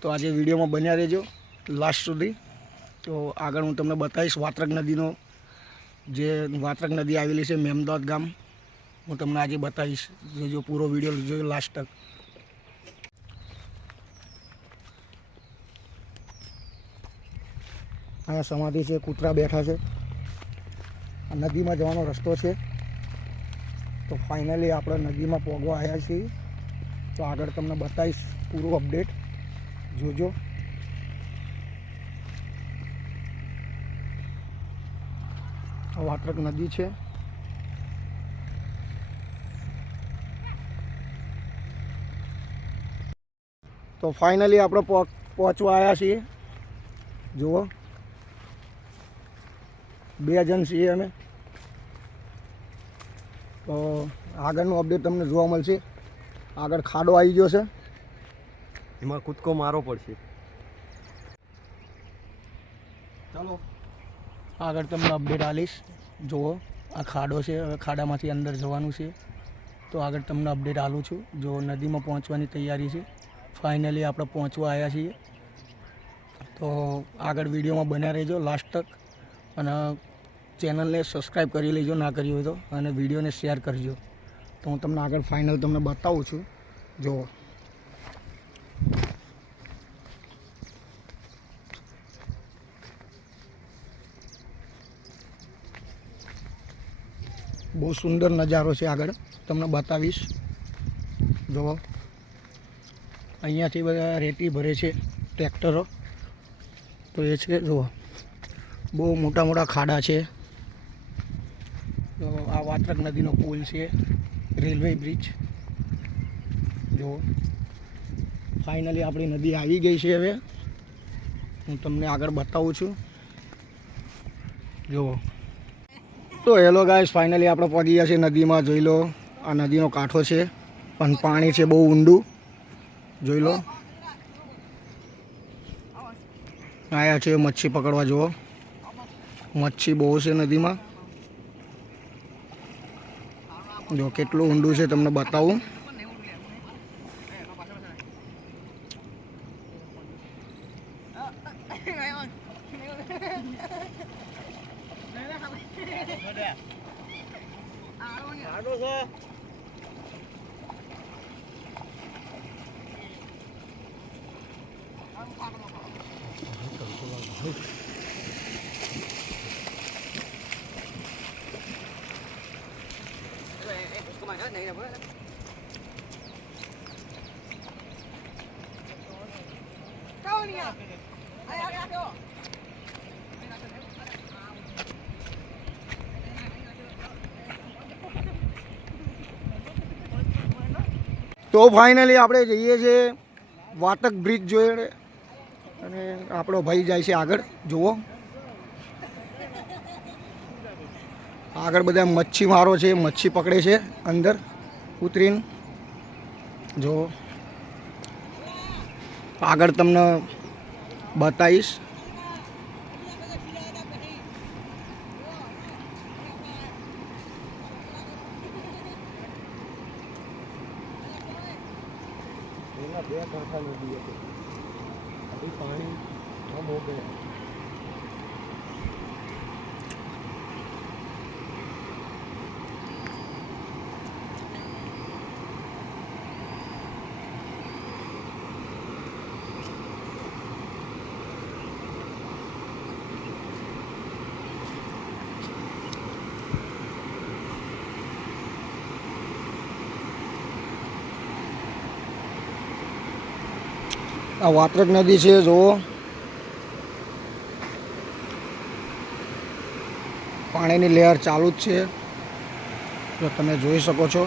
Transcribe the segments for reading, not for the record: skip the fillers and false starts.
તો આજે વિડીયોમાં બન્યા રહેજો લાસ્ટ સુધી। તો આગળ હું તમને બતાવીશ વાત્રક નદીનો, જે વાત્રક નદી આવેલી છે મેમદાવાદ ગામ, હું તમને આજે બતાવીશ। જો પૂરો વિડીયો જોયો લાસ્ટ તક। અહીંયા સમાધિ છે, કૂતરા બેઠા છે, આ નદીમાં જવાનો રસ્તો છે। તો ફાઇનલી આપણે નદીમાં પહોંચવા આવ્યા છીએ। તો આગળ તમને બતાવીશ પૂરું અપડેટ, જોજો। આ વાત્રક નદી છે। તો ફાઇનલી આપણે પહોંચવા આવ્યા છીએ। જુઓ 2 જણ છીએ અમે। તો આગળનું અપડેટ તમને જોવા મળશે। આગળ ખાડો આવી ગયો છે, એમાં કૂદકો મારવો પડશે। ચાલો આગળ તમને અપડેટ આલીશ। જુઓ આ ખાડો છે, હવે ખાડામાંથી અંદર જવાનું છે। તો આગળ તમને અપડેટ આલું છું। જો નદીમાં પહોંચવાની તૈયારી છે, ફાઇનલી આપણે પહોંચવા આવ્યા છીએ। તો આગળ વિડીયોમાં બન્યા રહેજો લાસ્ટ તક, અને ચેનલને સબસ્ક્રાઈબ કરી લેજો ના કરી હોય તો, અને વિડીયોને શેર કરજો। તો હું તમને આગળ ફાઇનલ તમને બતાવું છું। જુઓ બહુ સુંદર નજારો છે, આગળ તમને બતાવીશ। જુઓ અહીંયાથી બધા રેતી ભરે છે ટ્રેક્ટરો। તો એ છે, જુઓ બહુ મોટા મોટા ખાડા છે। તો આ વાત્રક નદીનો પુલ છે, રેલવે બ્રિજ। જુઓ ફાઇનલી આપણી નદી આવી ગઈ છે। હવે હું તમને આગળ બતાવું છું। જુઓ તો હેલો ગાઈસ, ફાઇનલી આપણે પહોંચી ગયા છીએ નદીમાં। જોઈ લો આ નદીનો કાંઠો છે, પણ પાણી છે બહુ ઊંડું। જોઈ લો આયા છે મચ્છી પકડવા। જુઓ મચ્છી બહુ છે નદીમાં। જો કેટલું ઊંડું છે તમને બતાવું। તો ફાઇનલી આપણે જઈએ છીએ વાતક બ્રિજ જોઈએ, અને આપણો ભાઈ જાય છે આગળ। જુઓ આગળ બધા મચ્છી મારો છે, મચ્છી પકડે છે અંદર ઉતરીને। જો આગળ તમને બતાવીશ। બે કાંઠા નદી હતી, અભી પાણી કમ હો ગયા। આ વાત્રક નદી છે। જુઓ પાણીની લહેર ચાલુ જ છે, જો તમે જોઈ શકો છો।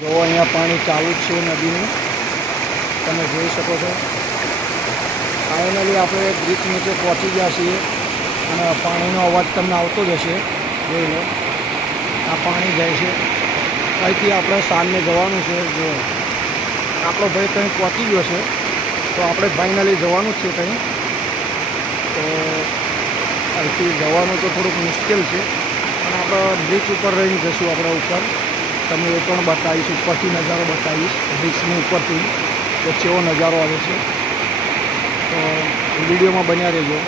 જો અહીંયા પાણી ચાલુ જ છે નદીનું। તમે જોઈ શકો છો ફાઇનલી આપણે બ્રિજ નીચે પહોંચી ગયા છીએ અને પાણીનો અવાજ તમને આવતો જ હશે. જોઈ લો આ પાણી જાય છે. અહીંથી આપણે સાંજને જવાનું છે. જો આપણો ભાઈ કંઈ પહોંચી ગયો છે તો આપણે ફાઇનલી જવાનું જ છે કંઈ. તો અહીંથી જવાનું તો થોડુંક મુશ્કેલ છે પણ આપણે બ્રિજ ઉપર રહીને જઈશું. આપણે ઉપર તમને એ પણ બતાવીશ, ઉપરથી નજારો બતાવીશ બ્રિજની ઉપરથી તો કેવો નજારો આવે છે. તો વિડીયોમાં બન્યા રહેજો.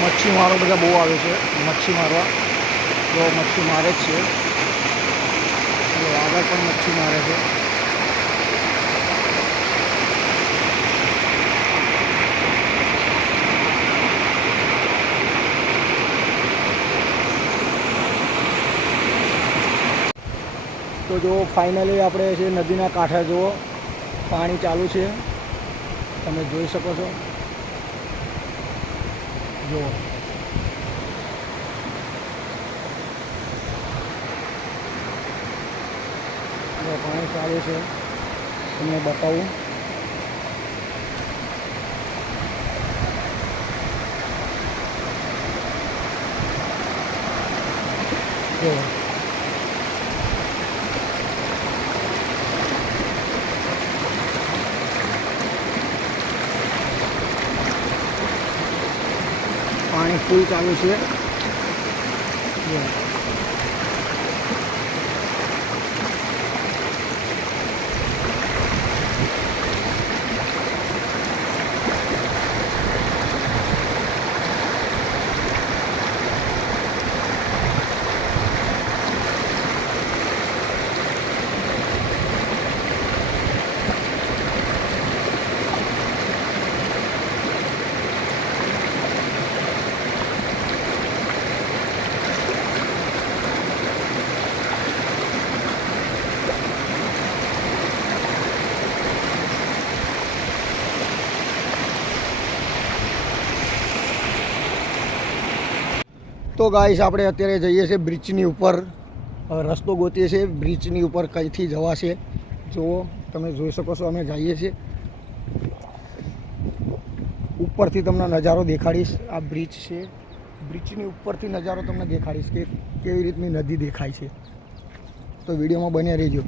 મચ્છીમારો બધા બહુ આવે છે મચ્છી મારવા. તો મચ્છી મારે જ છે. આગળ પણ મચ્છી મારે છે. તો જો ફાઇનલી આપણે છે નદીના કાંઠે જુઓ પાણી ચાલુ છે. તમે જોઈ શકો છો. જુઓ પાણી ચાલુ છે. તમને બતાવું. જુઓ પાણી ફૂલ ચાલુ છે. તો ગાઈસ આપણે અત્યારે જઈએ છીએ બ્રિજની ઉપર. રસ્તો ગોતીએ છીએ બ્રિજની ઉપર કઈથી જવાશે. જુઓ તમે જોઈ શકો છો અમે જઈએ છીએ. ઉપરથી તમને નજારો દેખાડીશ. આ બ્રિજ છે. બ્રિજની ઉપરથી નજારો તમને દેખાડીશ કે કેવી રીતની નદી દેખાય છે. તો વિડીયોમાં બન્યા રહેજો.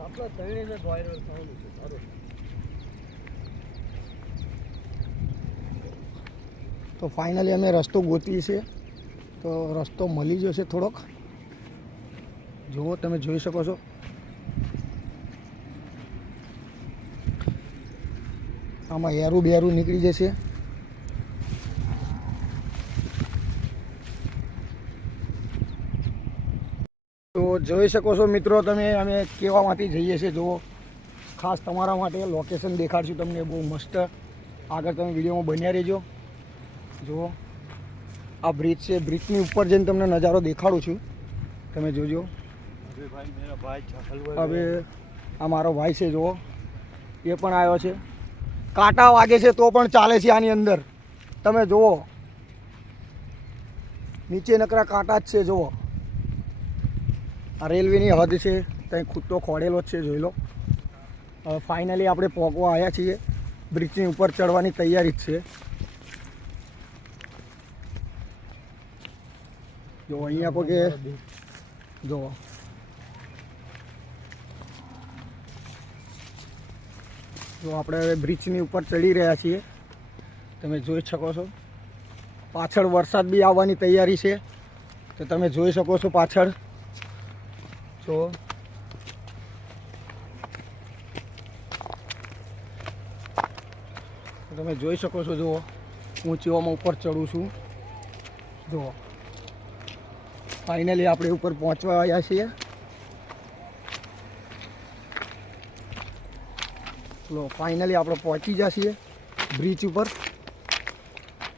આપણે તળીને વાયરલ થવાનું છે. સારું. તો ફાઇનલી અમે રસ્તો ગોતીએ છીએ. તો રસ્તો મળી જશે થોડોક. જુઓ તમે જોઈ શકો છો. આમાં હેરું બેરું નીકળી જશે. તો જોઈ શકો છો મિત્રો તમે અમે કેવામાંથી જઈએ છીએ. જુઓ ખાસ તમારા માટે લોકેશન દેખાડશું તમને બહુ મસ્ત. આગળ તમે વિડીયોમાં બન્યા રહેજો. જુઓ આ બ્રિજ છે. બ્રિજની ઉપર જઈને તમને નજારો દેખાડું છું. તમે જોજો. હવે આ મારો ભાઈ છે. જુઓ એ પણ આવ્યો છે. કાંટા વાગે છે તો પણ ચાલે છે આની અંદર. તમે જુઓ નીચે નકરા કાંટા જ છે. જુઓ આ રેલવેની હદ છે. ત્યાં ખૂટતો ખોડેલો જ છે. જોઈ લો. હવે ફાઇનલી આપણે પહોંચવા આવ્યા છીએ. બ્રિજની ઉપર ચડવાની તૈયારી જ છે. જો અહીંયા કોઈ જો આપણે હવે બ્રિજની ઉપર ચડી રહ્યા છીએ. તમે જોઈ શકો છો. પાછળ વરસાદ બી આવવાની તૈયારી છે. તો તમે જોઈ શકો છો પાછળ. જો તમે જોઈ શકો છો. જુઓ ઊંચીઓમાં ઉપર ચડું છું. જુઓ ફાઇનલી આપણે ઉપર પહોંચવા આવ્યા છીએ. ચલો ફાઇનલી આપણે પહોંચી ગયા છીએ બ્રિજ ઉપર.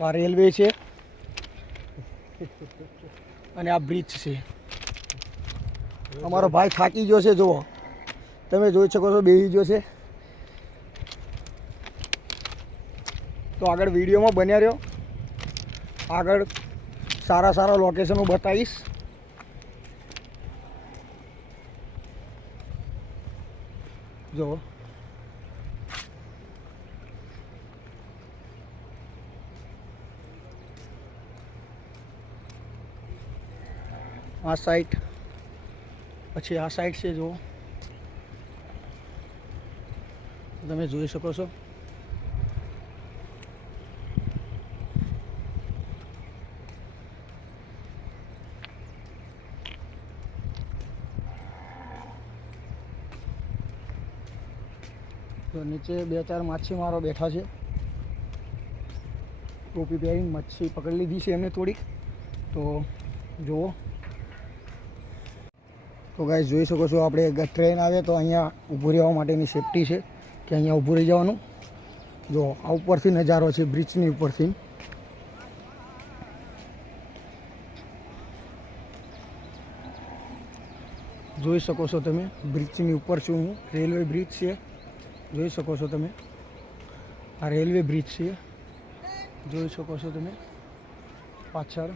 આ રેલવે છે અને આ બ્રિજ છે. અમારો ભાઈ થાકી ગયો છે. જુઓ તમે જોઈ શકો છો બેસી ગયો છે. તો આગળ વિડીયોમાં બન્યા રહ્યો. આગળ સારા સારા લોકેશનો બતાવીશ. જો આ સાઈડ, પછી આ સાઈડ છે. જો તમે જોઈ શકો છો. તો નીચે 2-4 માછીમારો બેઠા છે. ટોપી પહેરીને મચ્છી પકડી લીધી છે એમને થોડીક. તો જુઓ. તો ગાઈસ જોઈ શકો છો, આપણે ટ્રેન આવે તો અહીંયા ઊભું રહેવા માટેની સેફટી છે કે અહીંયા ઊભું રહી જવાનું. જો આ ઉપરથી નજારો છે, બ્રિજની ઉપરથી. જોઈ શકો છો તમે, બ્રિજની ઉપર છું હું. રેલવે બ્રિજ છે, જોઈ શકો છો તમે. આ રેલવે બ્રિજ છે, જોઈ શકો છો તમે. પાછળ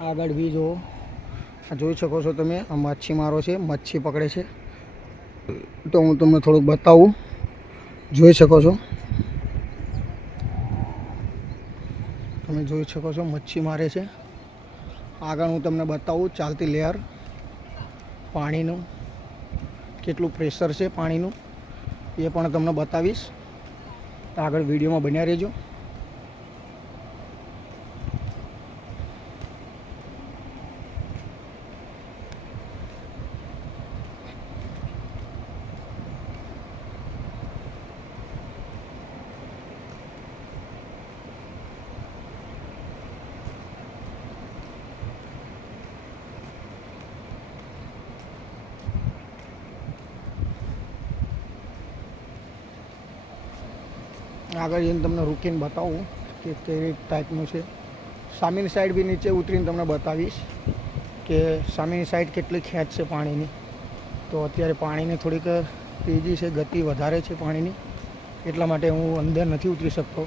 આગળ બી જુઓ, આ જોઈ શકો છો તમે. આ માછીમારો છે, મચ્છી પકડે છે. તો હું તમને થોડુંક બતાવું. જોઈ શકો છો તમે, જોઈ શકો છો મચ્છી મારે છે. આગળ હું તમને બતાવું ચાલતી લહેર, પાણીનું કેટલું પ્રેશર છે પાણીનું, એ પણ તમને બતાવીશ. આગળ વિડીયોમાં બન્યા રહેજો. આગળ જઈને તમને રૂકીને બતાવું કે કેવી ટાઈપનું છે. સામેની સાઈડ બી નીચે ઉતરીને તમને બતાવીશ કે સામેની સાઈડ કેટલી ખેંચ છે પાણીની. તો અત્યારે પાણીની થોડીક તેજી છે, ગતિ વધારે છે પાણીની, એટલા માટે હું અંદર નથી ઉતરી શકતો.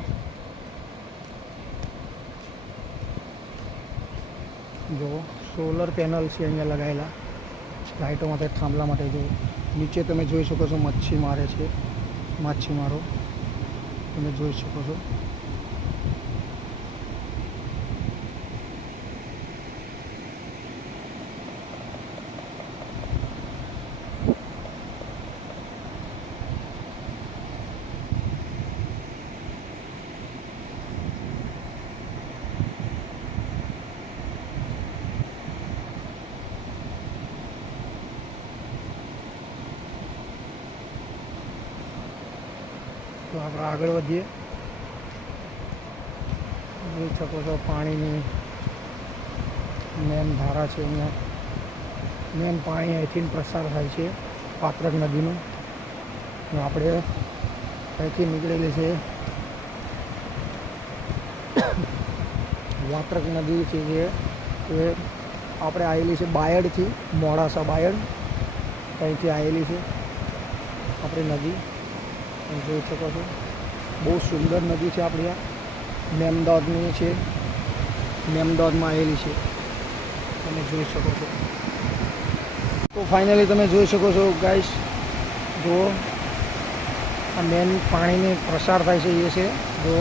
જો સોલર પેનલ છે અહીંયા લગાવેલા લાઇટો માટે, થાંભલા માટે. જો નીચે તમે જોઈ શકો છો મચ્છી મારે છે માછીમારો, તમે જોઈ શકો છો. તો આપણે આગળ વધીએ. જોઈ શકો છો પાણીની મેન ધારા છે અહીંયા. મેન પાણી અહીંથી પ્રસાર થાય છે પાત્રક નદીનું. આપણે અહીંથી નીકળેલી છે વાત્રક નદી છે, જે એ આપણે આવેલી છે બાયડથી, મોડાસા બાયડ, અહીંથી આવેલી છે આપણી નદી. જોઈ શકો છો બહુ સુંદર નદી છે આપણી. આ મેમદાદની છે, મેમદાદમાં આવેલી છે, તમે જોઈ શકો છો. તો ફાઇનલી તમે જોઈ શકો છો ગાઈસ, જુઓ આ મેન પાણીની પ્રસાર થાય છે એ છે. જો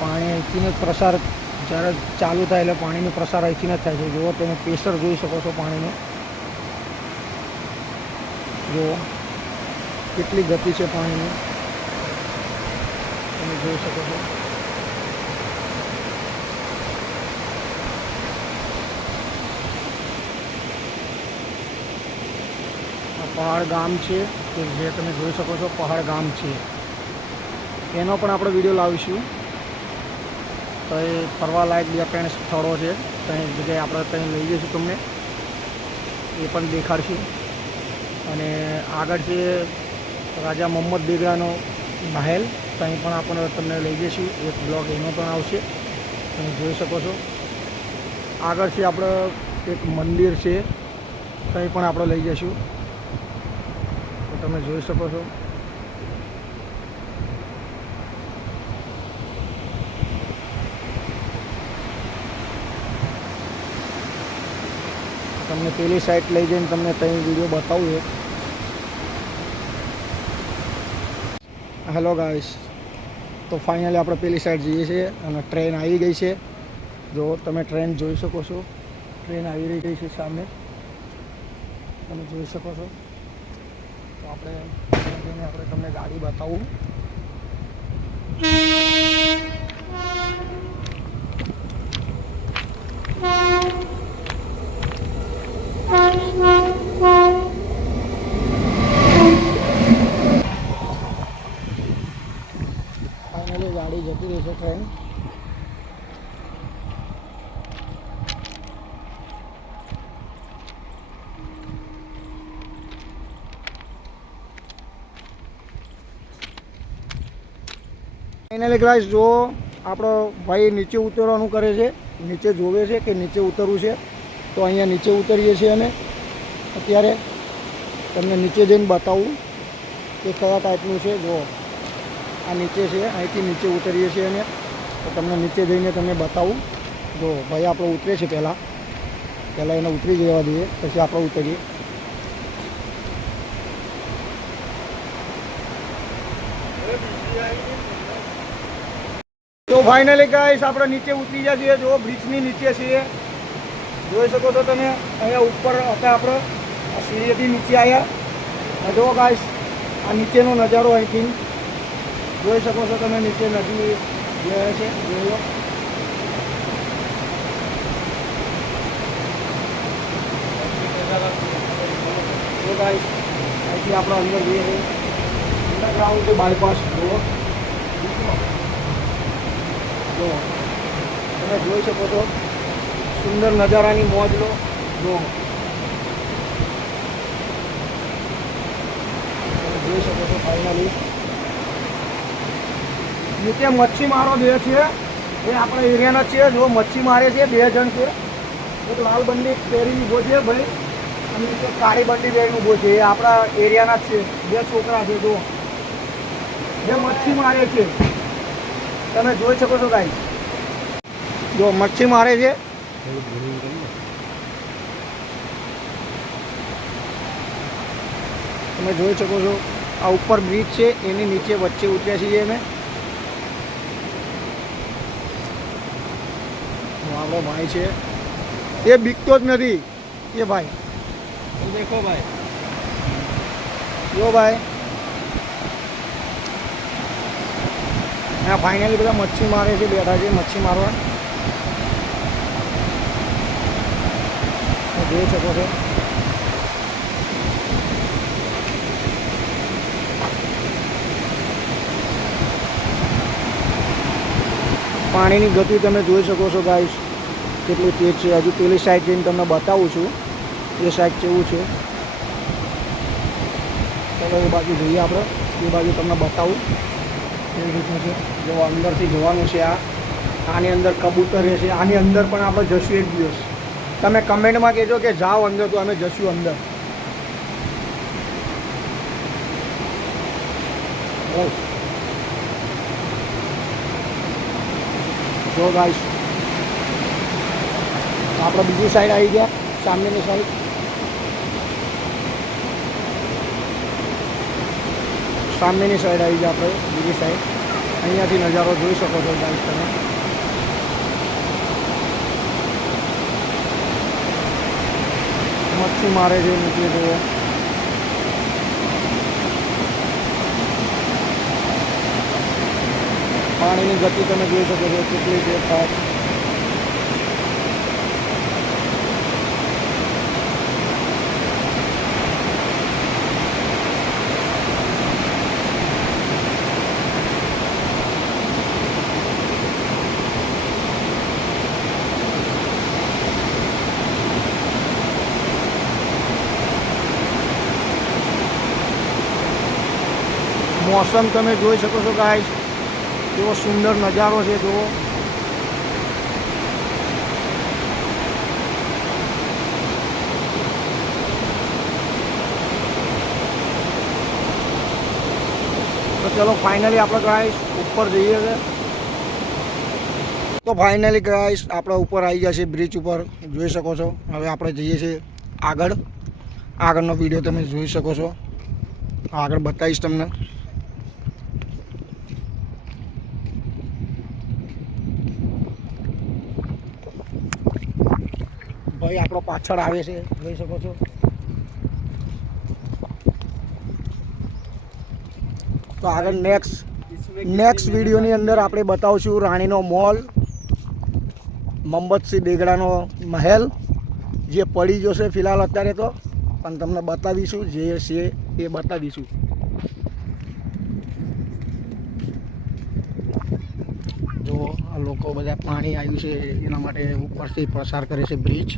પાણી અહીંથી જ પ્રસાર જ્યારે ચાલુ થાય એટલે પાણીનો પ્રસાર અહીંથી જ થાય છે. જુઓ તમે પ્રેશર જોઈ શકો છો પાણીનું. જુઓ કેટલી ગતિ છે પાણીની, તમે જોઈ શકો છો. આ પહાડ ગામ છે કે જે તમે જોઈ શકો છો, પહાડ ગામ છે. એનો પણ આપણે વિડીયો લાવીશું. તો એ ફરવાલાયક 2-3 સ્થળો છે, ત્યાં જગ્યાએ આપણે ત્યાં લઈ જઈશું તમને, એ પણ દેખાડશું. અને આગળ છે રાજા મોહમ્મદ બેગડાનો મહેલ, ત્યાં પણ આપણે તમને લઈ જઈશું. એક બ્લોગ એનો પણ આવશે, તમે જોઈ શકો છો. આગળથી આપણે એક મંદિર છે, ત્યાં પણ આપણે લઈ જઈશું, તો તમે જોઈ શકો છો. તમને પેલી સાઈડ લઈ જઈને તમને ત્યાં વિડીયો બતાવું એક. હેલો ગાઈસ, તો ફાઇનલી આપણે પેલી સાઈડ જઈએ છીએ અને ટ્રેન આવી ગઈ છે. જો તમે ટ્રેન જોઈ શકો છો, ટ્રેન આવી રહી છે સામે, તમે જોઈ શકો છો. તો આપણે જઈને આપણે તમને ગાડી બતાવું. ફાઇનલી ગાડી જતી રહી છે ટ્રેન. ફાઇનલી ગાઈસ, જો આપણો ભાઈ નીચે ઉતરવાનું કરે છે, નીચે જોવે છે કે નીચે ઉતરવું છે. તો અહીંયા નીચે ઉતરીએ છીએ અમે અત્યારે. તમને નીચે જઈને બતાવું કે કયા ટાઈપનું છે. જો આ નીચે છે, અહીંથી નીચે ઉતરીએ છીએ અમે. તો તમને નીચે જઈને તમને બતાવું. જો ભાઈ આપણો ઉતરે છે, પહેલાં એને ઉતરી જવા દઈએ, પછી આપણે ઉતરીએ. તો ફાઇનલી ગાઈસ, આપણે નીચે ઉતરી ગયા છીએ. જો બ્રિજની નીચે છીએ, જોઈ શકો છો તમે. અહીંયા ઉપર હતા આપણે, આ સીડીથી નીચે આવ્યા. જો ગાઈસ, આ નીચેનો નજારો અહીંથી જોઈ શકો છો તમે. નીચે નદી જે છે જોયો. જો ગાઈસ, અહીંથી આપણે અંદર જઈએ છીએ. અંડરગ્રાઉન્ડ છે, બાયપાસ. જુઓ, જો તમે જોઈ શકો છો. સુંદર નજારાની મોજ લો. જો તમે જોઈ શકો છો. ફાઇનલી નીચે મચ્છીમારો બે છે, એ આપણા એરિયાના જ છે. જો મચ્છી મારે છે, 2 જણ છે. એક લાલ બંડી પહેરી ઊભો છે ભાઈ, અને એક કાળી બંડી પહેરીને ઊભો છે. એ આપણા એરિયાના જ છે. 2 છોકરા છે. જો જે મચ્છી મારે છે, તમે જોઈ શકો છો ગાઈસ. જો મચ્છી મારે છે. તમે જોઈ શકો છો. આ ઉપર બ્રિજ છે, એની નીચે વચ્ચે ઉતર્યા છીએ અમે. આપણો ભાઈ છે, એ બીકતો જ નથી. એ ભાઈ દેખો ભાઈ, જો ભાઈ. હા, ફાઇનલી બધા મચ્છી મારે છે, બેઠા છે મચ્છી મારવા. જોઈ શકો છો. પાણીની ગતિ તમે જોઈ શકો છો ગાઈસ, કેટલી તેજ છે. હજુ પેલી સાઈડ જઈને તમને બતાવું છું એ સાઈડ કેવું છે. ચલો એ બાજુ જઈએ આપણે. એ બાજુ તમને બતાવું કેવી રીતનું છે. જો અંદરથી જોવાનું છે. આની અંદર કબૂતર છે. આની અંદર પણ આપણે જશું એક દિવસ. તમે કમેન્ટમાં કહેજો કે જાઓ અંદર, તો અમે જશું અંદર. જો ગાઈસ, આપણે બીજી સાઈડ આવી ગયા, સામેની સાઈડ. સામેની સાઈડ આવી ગયા આપણે, બીજી સાઈડ. અહીંયાથી નજારો જોઈ શકો છો ગાઈસ તમે. મચ્છી મારે છે નીચે. જુઓ, પાણીની ગતિ તમે જોઈ શકો છો કેટલી છે ફાસ્ટ. મોસમ તમે જોઈ શકો છો ગાઈસ, કેવો સુંદર નજારો છે. જુઓ, તો ચલો ફાઇનલી આપણે ગાઈસ ઉપર જઈએ છે. તો ફાઇનલી ગાઈસ આપણે ઉપર આવી ગયા છે, બ્રિજ ઉપર જોઈ શકો છો. હવે આપણે જઈએ છીએ આગળનો વિડીયો તમે જોઈ શકો છો. આગળ બતાવીશ તમને. ભાઈ આપણો પાછળ આવે છે, જોઈ શકો છો. તો આગળ નેક્સ્ટ વિડીયોની અંદર આપણે બતાવશું રાણીનો મોલ, મોહમ્મદસિંહ દેગડાનો મહેલ, જે પડી જશે ફિલહાલ અત્યારે તો, પણ તમને બતાવીશું જે છે એ બતાવીશું. જો આ લોકો બધા પાણી આવ્યું છે એના માટે ઉપરથી પસાર કરે છે બ્રિજ,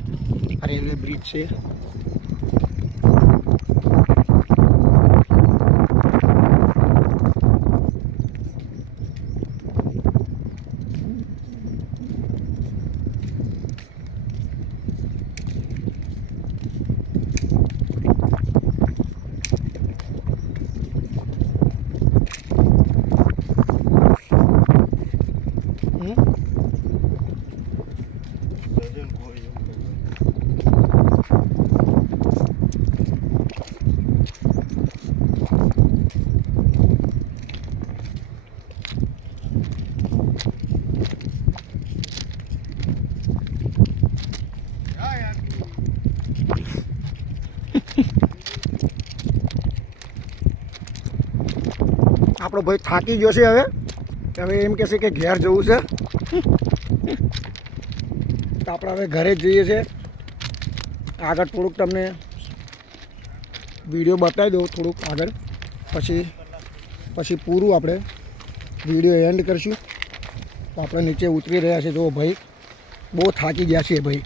રેલવે બ્રિજ છે. આપણો ભાઈ થાકી ગયો છે. હવે એમ કહેશે કે ઘેર જવું છે, તો આપણે હવે ઘરે જ જઈએ છીએ. આગળ થોડુંક તમને વિડીયો બતાવી દઉં થોડુંક આગળ, પછી પૂરું આપણે વિડીયો એન્ડ કરીશું. તો આપણે નીચે ઉતરી રહ્યા છે. જો ભાઈ બહુ થાકી ગયા છે ભાઈ,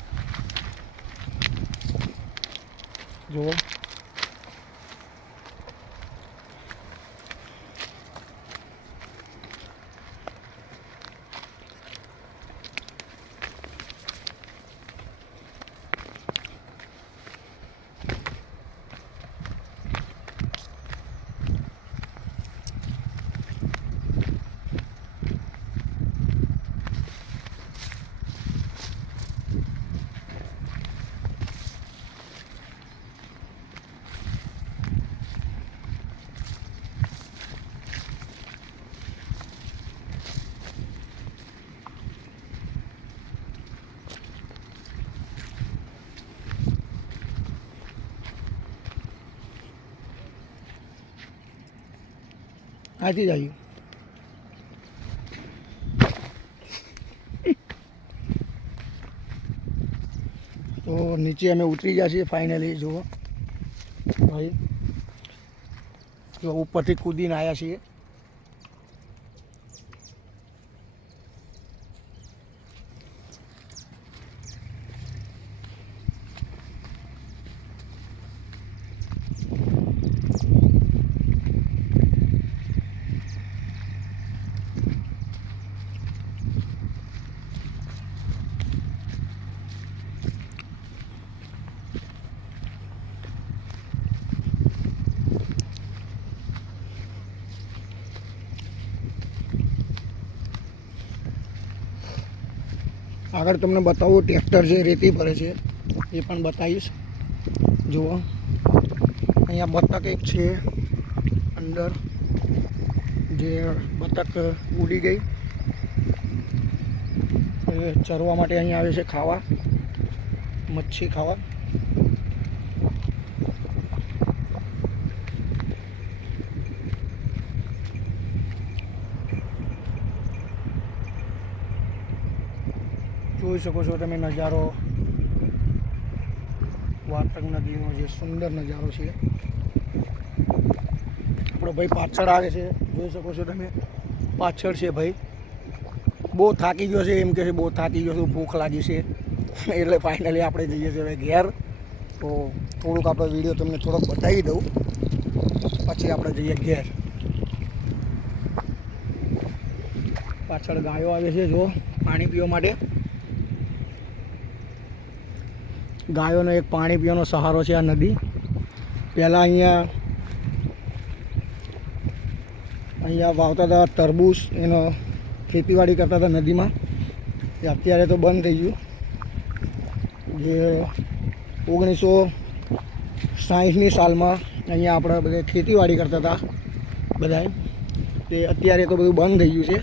જુઓ. આથી જ આવ્યું. તો નીચે અમે ઉતરી ગયા છીએ ફાઇનલી. જુઓ ભાઈ, જો ઉપરથી કૂદીને આવ્યા છીએ. આગળ તમને બતાવું, ટ્રેક્ટર છે રેતી ભરે છે એ પણ બતાવીશ. જુઓ અહીંયા બતક એક છે અંદર, જે બતક ઉડી ગઈ, એ ચરવા માટે અહીંયા આવે છે ખાવા, મચ્છી ખાવા. જોઈ શકો છો તમે નજારો, વાતક નદીનો જે સુંદર નજારો છે. આપણો ભાઈ પાછળ આવે છે, જોઈ શકો છો તમે, પાછળ છે ભાઈ. બહુ થાકી ગયો છે, એમ કહે છે બહુ થાકી ગયો છું, ભૂખ લાગી છે, એટલે ફાઇનલી આપણે જઈએ છીએ હવે ઘેર. તો થોડુંક આપણે વિડીયો તમને થોડોક બતાવી દઉં, પછી આપણે જઈએ ઘેર. પાછળ ગાયો આવે છે જો પાણી પીવા માટે. ગાયોનો એક પાણી પીવાનો સહારો છે આ નદી. પહેલાં અહીંયા વાવતા હતા તરબૂચ, એનો ખેતીવાડી કરતા હતા નદીમાં. એ અત્યારે તો બંધ થઈ ગયું. જે 60ની સાલમાં અહીંયા આપણે બધા ખેતીવાડી કરતા હતા બધાએ, તે અત્યારે તો બધું બંધ થઈ ગયું છે.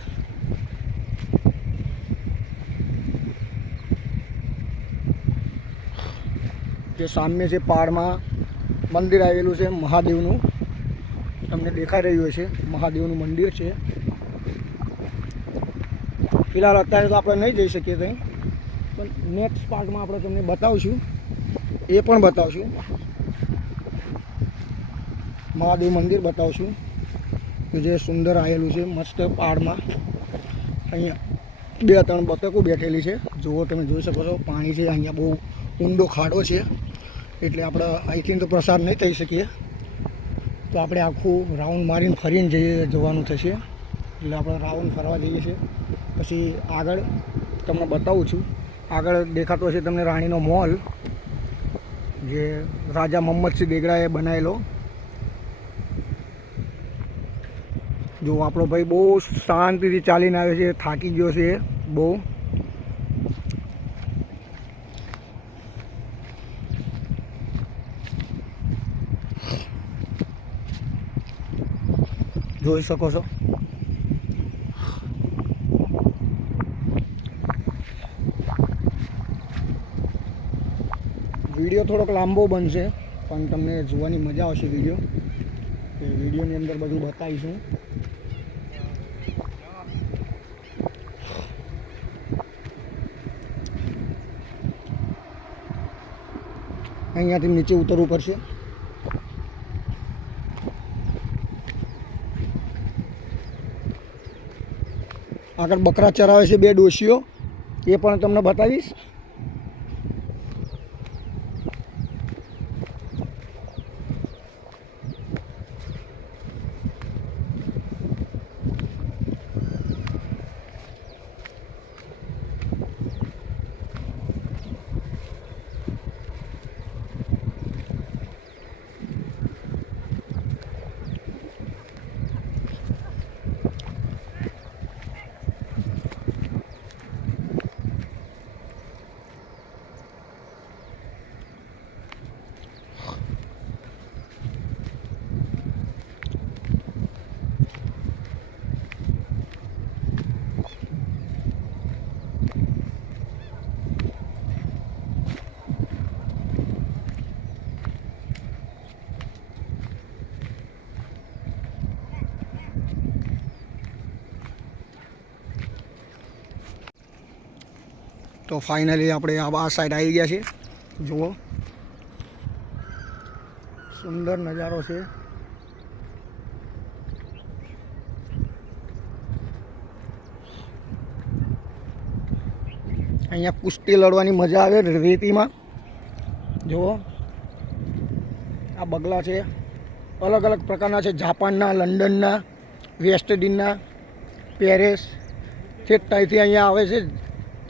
જે સામે છે પહાડમાં મંદિર આવેલું છે મહાદેવનું, તમને દેખાઈ રહ્યું હશે, મહાદેવનું મંદિર છે. ફિલહાલ અત્યારે તો આપણે નહીં જઈ શકીએ ત્યાં, પણ નેક્સ્ટ પાર્ટમાં આપણે તમને બતાવશું, એ પણ બતાવશું. મહાદેવ મંદિર બતાવશું કે જે સુંદર આવેલું છે મસ્ત પહાડમાં. અહીંયા 2-3 બતકો બેઠેલી છે, જુઓ તમે જોઈ શકો છો. પાણી છે અહીંયા, બહુ ઊંડો ખાડો છે, એટલે આપણે અહીંથી તો પ્રસાર નહીં થઈ શકીએ, તો આપણે આખું રાઉન્ડ મારીને ફરીને જવાનું થશે. એટલે આપણે રાઉન્ડ ફરવા જઈએ છીએ. પછી આગળ તમને બતાવું છું. આગળ દેખાતો હશે તમને રાણીનો મોલ, જે રાજા મોહમ્મદસિંહ બેગડાએ બનાવેલો. જો આપણો ભાઈ બહુ શાંતિથી ચાલીને આવે છે, થાકી ગયો છે બહુ. જોઈ શકો છો. વિડીયો થોડોક લાંબો બનશે, પણ તમને જોવાની મજા આવશે. વિડીયોની અંદર બધું બતાવીશું. અહીંયાથી નીચે ઉતરવું પડશે. આગળ બકરા ચરાવે છે 2 ડોશીઓ, એ પણ તમને બતાવીશ. તો ફાઇનલી આપણે આ સાઈડ આવી ગયા છે. જુઓ સુંદર નજારો છે. અહીંયા કુસ્તી લડવાની મજા આવે રેતીમાં. જુઓ આ બગલા છે, અલગ અલગ પ્રકારના છે, જાપાનના, લંડનના, વેસ્ટ ઇન્ડિઝના, પેરિસ, ત્યાંથી અહીંયા આવે છે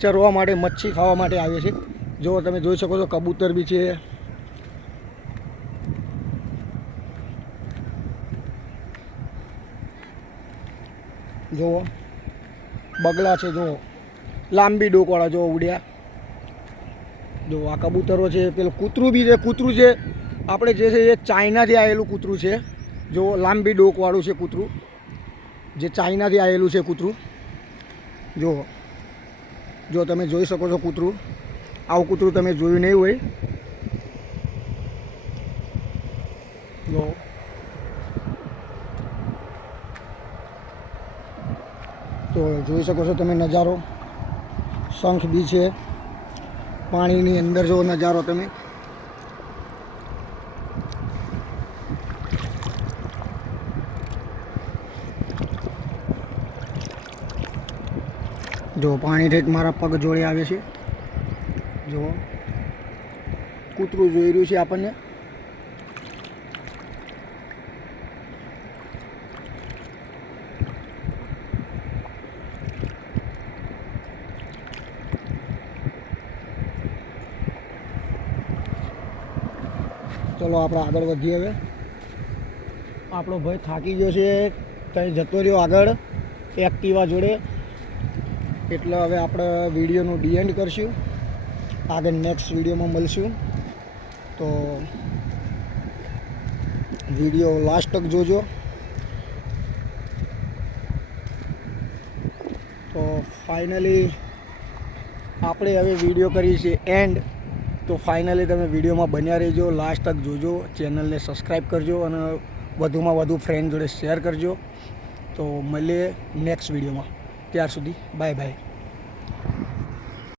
ચરવા માટે, મચ્છી ખાવા માટે આવે છે. જો તમે જોઈ શકો છો કબૂતર બી છે. જુઓ બગલા છે, જુઓ લાંબી ડોકવાળા, જો ઉડ્યા. જો આ કબૂતરો છે. પેલું કૂતરું બી છે. કૂતરું છે આપણે જે છે એ ચાઇનાથી આવેલું કૂતરું છે. જો લાંબી ડોકવાળું છે કૂતરું, જે ચાઇનાથી આવેલું છે કૂતરું. જો તમે જોઈ શકો છો કૂતરું. આવું કૂતરું તમે જોયું નહીં હોય. જો તો જોઈ શકો છો તમે નજારો. શંખ બી છે પાણીની અંદર. જો નજારો તમે. જો પાણી ઠેઠ મારા પગ જોડે આવે છે. જો કૂતરું જોઈ રહ્યું છે આપણને. ચલો આપણે આગળ વધીએ. હવે આપણો ભાઈ થાકી ગયો છે, ત્યાં જતો રહ્યો આગળ એક્ટિવા જોડે. એટલે હવે આપણે વિડીયોનું ડી એન્ડ કરશું. આગળ નેક્સ્ટ વિડીયોમાં મળશું. તો વિડીયો લાસ્ટ તક જોજો. તો ફાઇનલી આપણે હવે વિડીયો કરીએ છીએ એન્ડ. તો ફાઇનલી તમે વિડીયોમાં બન્યા રહેજો, લાસ્ટ તક જોજો, ચેનલને સબસ્ક્રાઈબ કરજો અને વધુમાં વધુ ફ્રેન્ડ જોડે શેર કરજો. તો મળીએ નેક્સ્ટ વિડીયોમાં. ત્યાર સુધી બાય બાય.